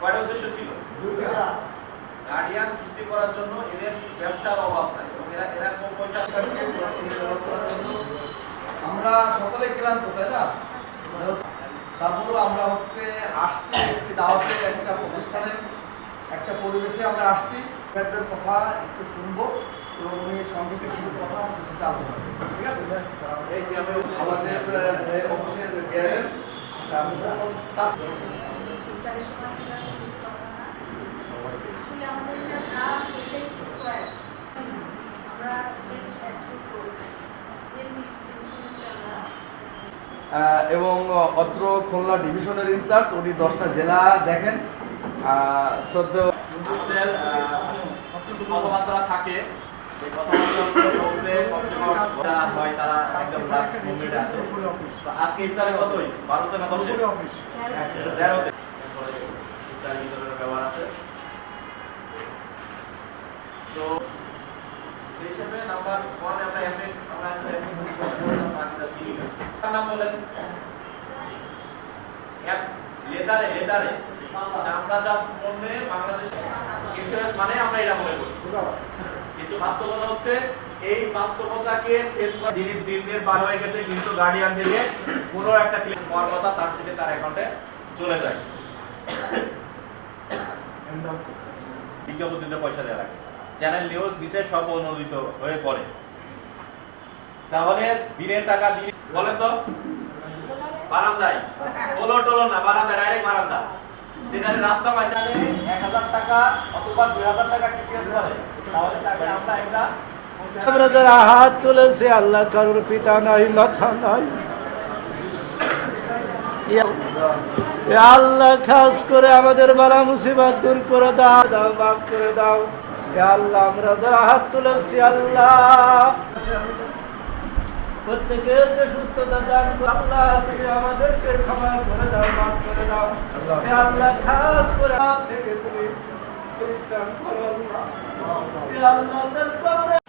কয়টা উদ্দেশ্য ছিল? গার্ডিয়ান সৃষ্টি করার জন্য এদের ব্যবসার অভাব এবং এরা এরা কম পয়সা আমরা সকলে ক্লান্ত তাই না? তারপরেও আমরা হচ্ছে আসছি একটি দাওয়াতে একটা প্রতিষ্ঠানে একটা পরিবেশে আমরা আসছি। কথা একটু শুনব এবং উনি সংক্ষেপে কিছু কথা আমাদের সাথে আলোচনা ঠিক আছে? এবং অত্র খুলনা ডিভিশনের ইনচার্জ উনি দশটা জেলা দেখেন। শ্রদ্ধেয় আমাদের আহ, কথাবার্তা থাকে। এই কথাবার্তাগুলো বলতে কমসে কম যারা হয় তারা একদম লাস্ট মোমেন্টে আসে তো আজকে ইফতারে কতই বারোতে না দশে তেরোতে ইফতার ভিতরের ব্যবহার আছে তো সেই হিসেবে নাম্বার ওয়ান আমরা এফএক্স আমরা এফএক্স নাম বলেন লেদারে লেদারে চামড়াজাত পণ্যে বাংলাদেশ মানে আমরা এটা মনে করি। কিন্তু বাস্তবতা হচ্ছে এই বাস্তবতাকে ফেস করা যিনি দিন দিন পার হয়ে গেছে, কিন্তু গার্ডিয়ান থেকে কোনো একটা ক্লেম হওয়ার কথা তার সাথে তার অ্যাকাউন্টে চলে যায়। বিজ্ঞাপন দিতে পয়সা দেওয়া লাগে চ্যানেল নিউজ নিচে সব অনুমোদিত হয়ে পড়ে। তাহলে দিনের টাকা দিন বলেন তো। বারান্দায়। টোলো টোলো না বারান্দা ডাইরেক্ট বারান্দা। যেখানে রাস্তা মাঝখানে এক হাজার টাকা অথবা দুই হাজার টাকা টিপিএস তাহলে তাকে আমরা একটা হাত তুলেছে আল্লাহ, কারোর পিতা নাই নাই। আল্লাহ, খাস করে আমাদের বালা মুসিবত দূর করে দাও দাও, মাফ করে দাও। আল্লাহ, আমরা যারা হাত তুলেছি, আল্লাহ। প্রত্যেকের যে সুস্থতা দান আল্লাহ, তুমি আমাদেরকে ক্ষমা করে দাও, মাফ করে দাও। আল্লাহ, খাস করে থেকে তুমি আল্লাহ।